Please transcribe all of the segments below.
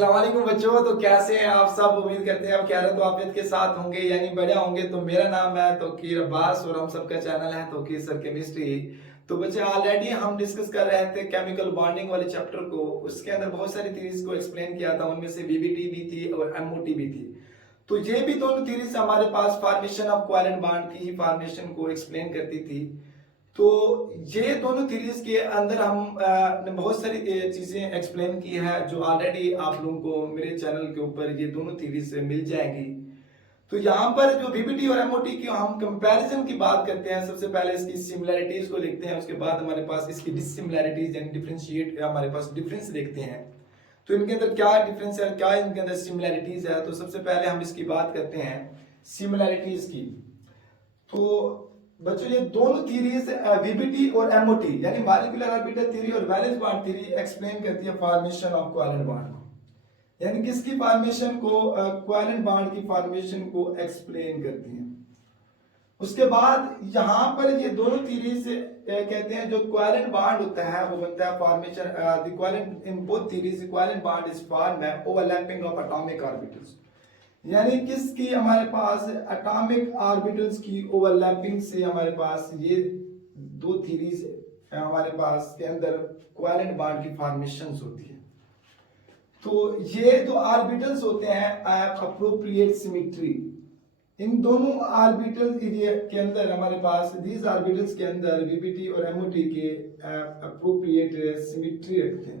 अस्सलाम वालेकुम बच्चों। तो कैसे हैं आप सब? उम्मीद करते हैं आप खैरियत तो आफियत के साथ होंगे यानी बढ़िया होंगे। तो मेरा नाम है तौकीर अब्बास और हम सबका चैनल है तौकीर सर केमिस्ट्री। तो बच्चे ऑलरेडी हम डिस्कस कर रहे थे केमिकल बॉन्डिंग वाले चैप्टर को। उसके अंदर बहुत सारी थ्योरीज को एक्सप्लेन किया था, उनमें से बीबीटी भी थी और एमओटी भी थी। तो ये भी दोनों थ्योरीज हमारे पास फॉर्मेशन ऑफ कोवेलेंट बॉन्ड की ही फॉर्मेशन को एक्सप्लेन करती थी। तो ये दोनों थ्योरीज के अंदर हम ने बहुत सारी चीजें एक्सप्लेन की है जो ऑलरेडी आप लोगों को मेरे चैनल के ऊपर ये दोनों थ्योरीज मिल जाएगी। तो यहाँ पर जो बीबीटी और एमओटी की हम कंपैरिजन की बात करते हैं, सबसे पहले इसकी सिमिलैरिटीज को लिखते हैं, उसके बाद हमारे पास इसकी डिससिमिलैरिटीज यानी डिफरेंशिएट हमारे पास डिफरेंस देखते हैं। तो इनके अंदर क्या डिफरेंस है, क्या इनके अंदर सिमिलैरिटीज है। तो सबसे पहले हम इसकी बात करते हैं सिमिलैरिटीज की। तो बच्चों ये दोनों थ्योरीज वीबीटी और एमओटी यानी मॉलिक्यूलर ऑर्बिटल थ्योरी और वैलेंस बॉन्ड थ्योरी एक्सप्लेन करती है फॉर्मेशन ऑफ कोवेलेंट बॉन्ड को, यानी किसकी फॉर्मेशन को, कोवेलेंट बॉन्ड की फॉर्मेशन को एक्सप्लेन करती है। उसके बाद यहाँ पर ये दोनों थ्योरीज कहते हैं जो कोवेलेंट बॉन्ड होता है वो बनता है formation the covalent in both theories covalent bond is formed by overlapping of atomic orbitals, यानी किसकी हमारे पास एटॉमिक ऑर्बिटल्स की ओवरलैपिंग से हमारे पास ये दो थ्योरीज हमारे पास के अंदर कोवेलेंट बॉन्ड की फॉर्मेशंस होती है। तो ये जो ऑर्बिटल्स होते हैं अप्रोप्रिएट सिमेट्री, इन दोनों ऑर्बिटल्स के अंदर हमारे पास दीज ऑर्बिटल्स के अंदर बीबीटी और एमओटी के अप्रोप्रिएट सिमेट्री रखते हैं,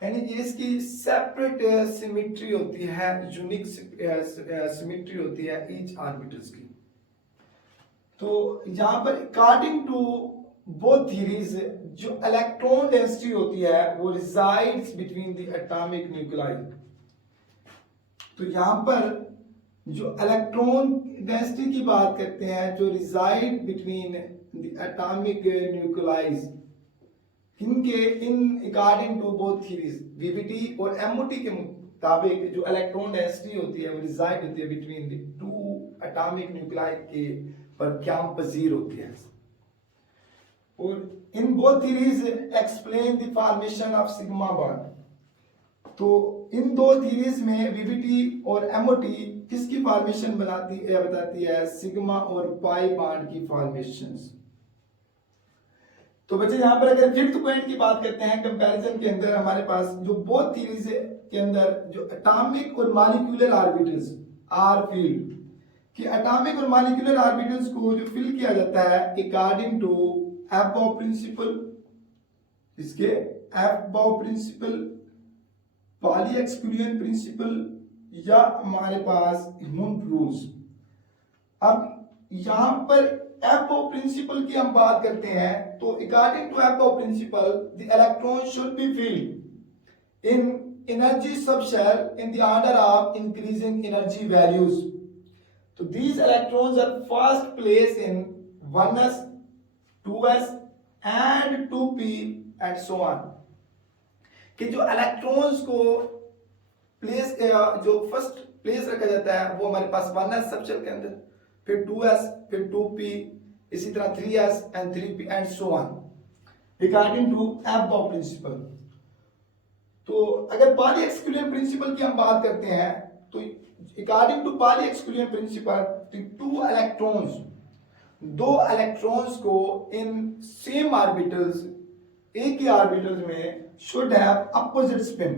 यानी ये इसकी सेपरेट सिमेट्री होती है, यूनिक सिमेट्री होती है ईच ऑर्बिटल्स की। तो यहाँ पर अकॉर्डिंग टू बोथ थ्योरीज जो इलेक्ट्रॉन डेंसिटी होती है वो resides between the atomic nuclei. तो यहाँ पर जो इलेक्ट्रॉन डेंसिटी की बात करते हैं जो reside between the atomic nuclei, इनके इन according to both theories VBT और एमओटी के मुताबिक जो इलेक्ट्रॉन डेंसिटी होती है वो रिजाइड होती है between the two atomic nuclei के पर क्या पजीर होती है। और in both theories explain the formation of sigma bond. तो इन दो थ्योरीज में वीबीटी और एमओटी किसकी फॉर्मेशन बताती है, सिग्मा और पाई बॉन्ड की फॉर्मेशंस। तो बच्चे यहाँ पर अगर फिफ्थ पॉइंट की बात करते हैं कंपैरिजन के अंदर हमारे पास जो बोथ थ्योरीज के अंदर जो एटॉमिक और मॉलिक्यूलर ऑर्बिटल्स आर फील्ड कि एटॉमिक और मॉलिक्यूलर ऑर्बिटल्स को जो फिल किया जाता है अकॉर्डिंग टू एबॉव प्रिंसिपल, इसके aufbau principle, Pauli exclusion principle या हमारे पास ह्यूमन रूल्स। अब यहाँ पर एबॉव प्रिंसिपल की हम बात करते हैं तो according to aufbau principle the electron should be filled in energy sub shell in the order of increasing energy values. तो these electrons are first placed in 1s 2s and 2p and so on, कि जो electrons को place जो first place रखा जाता है वो हमारे पास 1s सबशेल के अंदर, फिर 2s, फिर 2p, इसी तरह 3s and 3p and so on according to above principle। तो अगर पॉली एक्सक्लूजन प्रिंसिपल की हम बात करते हैं तो according to Pauli exclusion principle the two electrons, दो इलेक्ट्रॉन्स को इन सेम ऑर्बिटल्स एक ही ऑर्बिटल्स में शुड हैव अपोजिट स्पिन,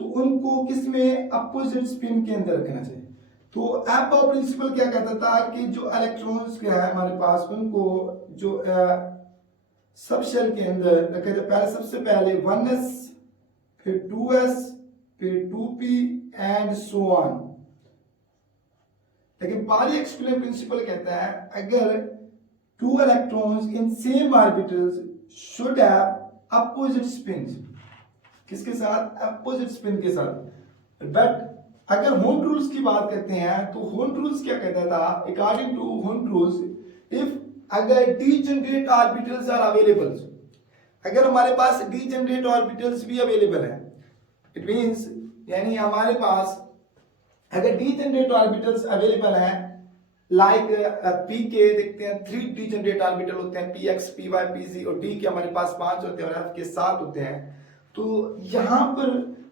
तो उनको किस में अपोजिट स्पिन के अंदर रखना चाहिए। तो एबॉव प्रिंसिपल क्या कहता था कि जो इलेक्ट्रॉन्स के है हमारे पास उनको जो सब शेल के अंदर रखा जाए, पहले सबसे पहले 1s फिर 2s फिर 2p एंड सो ऑन। लेकिन पॉली एक्सक्लूजन प्रिंसिपल कहता है अगर two electrons in same orbitals should have opposite spin, किसके साथ, अपोजिट स्पिन के साथ। बट अगर होम रूल्स की बात करते हैं तो होम रूल्स क्या कहता था, according to Hund rules if अगर डीजेनरेट ऑर्बिटल्स आर अवेलेबल, अगर हमारे पास डीजेनरेट ऑर्बिटल्स भी अवेलेबल है, इट मींस यानी हमारे पास अगर डीजेनरेट ऑर्बिटल्स अवेलेबल हैं लाइक पी के देखते हैं 3 डीजेनरेट ऑर्बिटल होते हैं, P X, P Y, P Z, और डी के हमारे पास 5 होते हैं और एफ के 7 होते हैं। तो यहाँ पर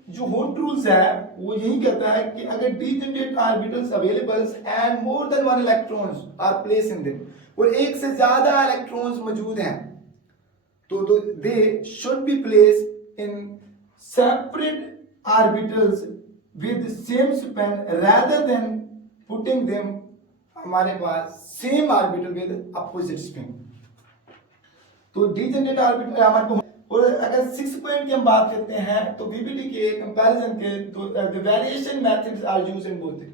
जो होल्ड रूल्स है वो यही कहता है कि अगर degenerate orbitals available and more than one electrons are place in them, और एक से ज्यादा इलेक्ट्रॉन्स मौजूद हैं तो they should be place in separate orbitals with same spin rather than putting them हमारे पास same orbital with opposite spin. तो डीजेनरेट ऑर्बिटल हमारे को, और अगर 6 पॉइंट की हम बात करते हैं तो वीबीटी के कंपैरिजन के तो the variation methods are used in both.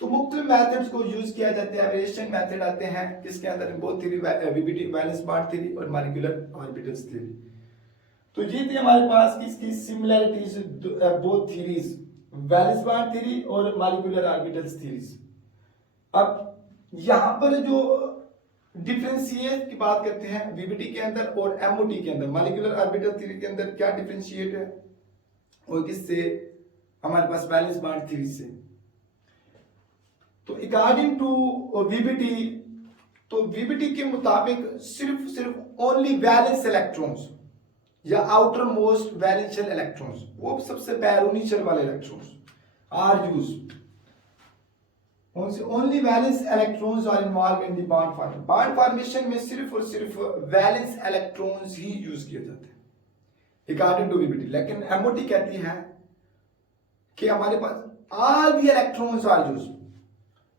तो मुख्तलिफ मेथड्स को यूज किया जाता है। वेरिएशन मेथड आते हैं किसके अंदर, both theory, VBT valence bond theory और मॉलिक्यूलर ऑर्बिटल्स थ्योरी। तो ये थी हमारे पास किसकी similarities, both theories, valence bond theory और मॉलिक्यूलर ऑर्बिटल्स थ्योरीज। अब यहां पर जो डिफरेंशिएट की बात करते हैं वीबीटी के अंदर और एमओटी के अंदर, मॉलिक्यूलर ऑर्बिटल थ्योरी के अंदर क्या डिफरेंशिएट है और किससे, हमारे पास वैलेंस बॉन्ड थ्योरी से। तो अकॉर्डिंग टू वीबीटी, तो वीबीटी के मुताबिक सिर्फ ओनली वैलेंस इलेक्ट्रॉन्स या आउटर मोस्ट वैलेंशियल इलेक्ट्रॉन्स, वो सबसे बैरूनी शेल वाले electrons are used. Only valence electrons are involve in the bond formation. Bond formation में सिर्फ और सिर्फ वैलेंस इलेक्ट्रॉन्स ही यूज किए जाते हैं अकॉर्डिंग टू वीबीटी। लेकिन एमओटी कहती है कि हमारे पास all the electrons are used.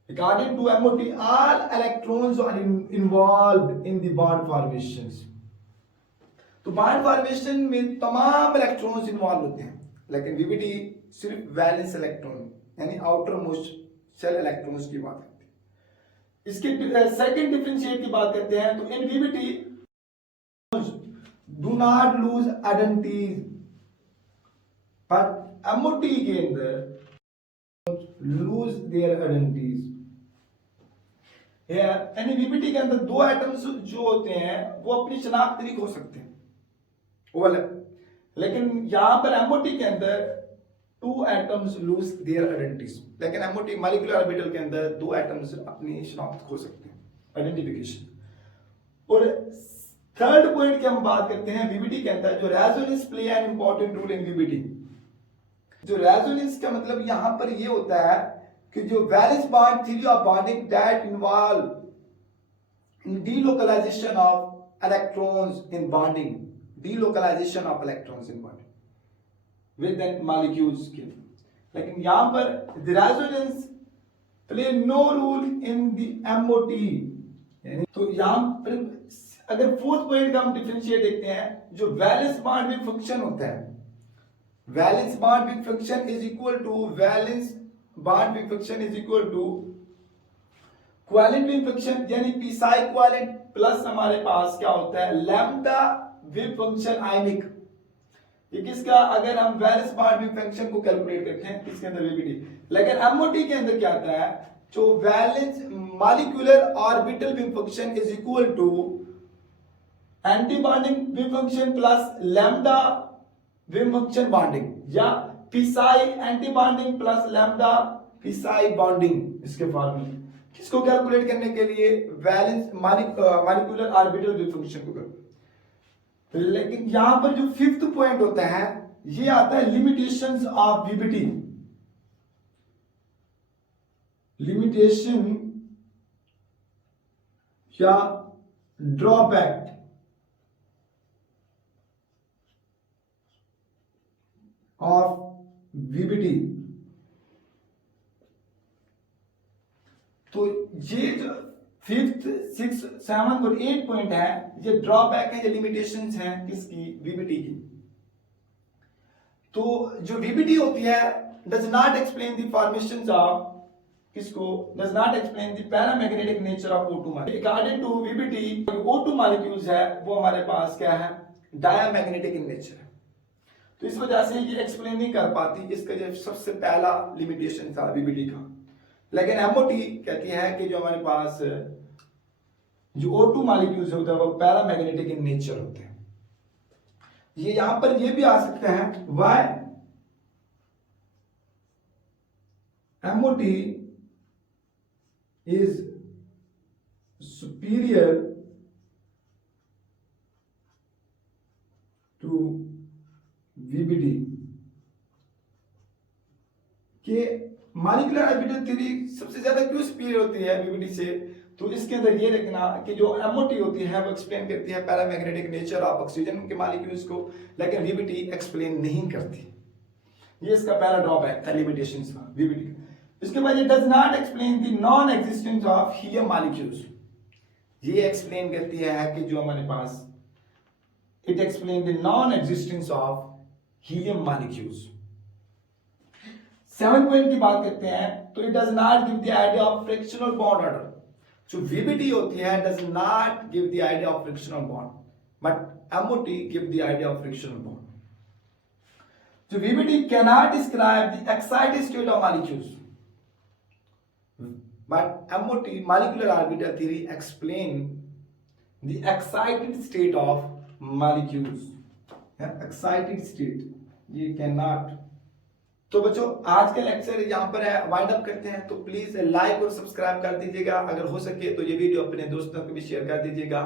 According to MOT, all electrons are involved in the bond formations. तो बॉन्ड फॉर्मेशन में तमाम इलेक्ट्रॉन्स इन्वॉल्व होते हैं, लेकिन वीबीटी सिर्फ वैलेंस इलेक्ट्रॉन यानी आउटर मोस्ट शेल इलेक्ट्रॉन्स की बात करते हैं। इसके सेकंड डिफरेंशिएट की बात करते हैं तो in VBT do not lose identity, but MOT के अंदर लूज देयर आइडेंटिटीज। यानी वीबीटी के अंदर दो एटम्स जो होते हैं वो अपनी शनाख्त नहीं खो सकते वो अलग, लेकिन यहां पर एमओटी के अंदर two atoms loose their identities. लेकिन एमओटी मॉलिक्यूलर ऑर्बिटल के अंदर दो एटम्स अपनी शनाख्त खो सकते हैं, आइडेंटिफिकेशन। और थर्ड पॉइंट की हम बात करते हैं वीबीटी के अंदर, जो resonance play an important role in VBT. जो रेजोनेंस का मतलब यहां पर ये होता है कि जो valence bond theory of bonding that involve in delocalization of electrons in bonding, delocalization of electrons in bonding with that molecules के। लेकिन यहां पर the resonance play no role in the MOT. तो यहां पर अगर फोर्थ पॉइंट का हम डिफरेंशिएट देखते हैं, जो वैलेंस बॉन्ड में फंक्शन होता है, valence bond wave function is equal to valence bond wave function is equal to covalent wave function, यानी पी साई कोवेलेंट प्लस हमारे पास क्या होता है लैम्डा विद फंक्शन आयनिक। ये किसका, अगर हम वैलेंस बॉन्ड विद फंक्शन को कैलकुलेट करते हैं किसके अंदर वीबीटी। लेकिन एमओटी के अंदर क्या आता है, जो valence molecular orbital wave function is equal to anti bonding wave function plus lambda wave function bonding, या psi anti bonding plus lambda psi bonding. इसके फॉर्मूले किसको कैलकुलेट करने के लिए, valence molecular orbital wave function को कैलकुलेट। लेकिन यहां पर जो फिफ्थ पॉइंट होता है ये आता है लिमिटेशंस ऑफ वीबीटी। लिमिटेशन या ड्रॉबैक ऑफ वीबीटी। तो ये जो फिफ्थ, सिक्स, सेवन और 8 पॉइंट है ये ड्रॉबैक है, ये लिमिटेशंस हैं किसकी, वीबीटी की। तो जो वीबीटी होती है does not explain the formations of किसको, does not explain the paramagnetic nature of O2 molecule. According to VBT O2 molecules है वो हमारे पास क्या है, डायमैग्नेटिक इन नेचर है। तो इस वजह से ये एक्सप्लेन नहीं कर पाती, इसका जो सबसे पहला लिमिटेशन था वीबीटी का। लेकिन एमओटी कहती है कि जो हमारे पास जो O2 मॉलिक्यूल्स होता है वो पैरामैग्नेटिक इन नेचर होते हैं। ये यहां पर ये भी आ सकता है why MOT is superior to VBT के मॉलिक्यूलर ऑर्बिटल थ्योरी सबसे ज्यादा क्यों सुपीरियर होती है वीबीटी से, तो इसके अंदर ये लिखना कि जो एमओटी होती है वो एक्सप्लेन करती है पैरामैग्नेटिक नेचर ऑफ ऑक्सीजन के मॉलिक्यूल्स को, लेकिन वीबीटी एक्सप्लेन नहीं करती। ये इसका पहला ड्रॉप है लिमिटेशंस का वीबीटी। इसके बाद ये does not explain the non existence of helium molecules. ये एक्सप्लेन करती है कि जो हमारे पास it explain the non existence of helium molecules. 7 point की बात करते हैं तो it does not give the idea of fractional bond order. जो वीबीटी होती है does not give the idea of fractional bond, but MOT give the idea of fractional bond. जो VBT cannot describe the excited state of molecules, but MOT molecular orbital theory explain the excited state of molecules. Excited state ये cannot. तो बच्चों आज का lecture यहाँ पर है, wind up करते हैं। तो प्लीज लाइक और सब्सक्राइब कर दीजिएगा, अगर हो सके तो ये वीडियो अपने दोस्तों को भी शेयर कर दीजिएगा।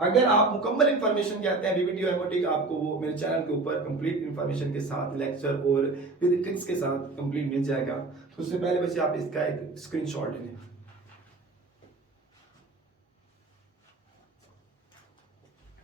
अगर आप मुकम्मल इन्फॉर्मेशन चाहते हैं वीडियो एमओटी का, आपको वो मेरे चैनल के ऊपर कंप्लीट इन्फॉर्मेशन के साथ लेक्चर और विद ट्रिक्स के साथ कंप्लीट मिल जाएगा। तो उससे पहले बच्चे आप इसका एक स्क्रीनशॉट ले लें।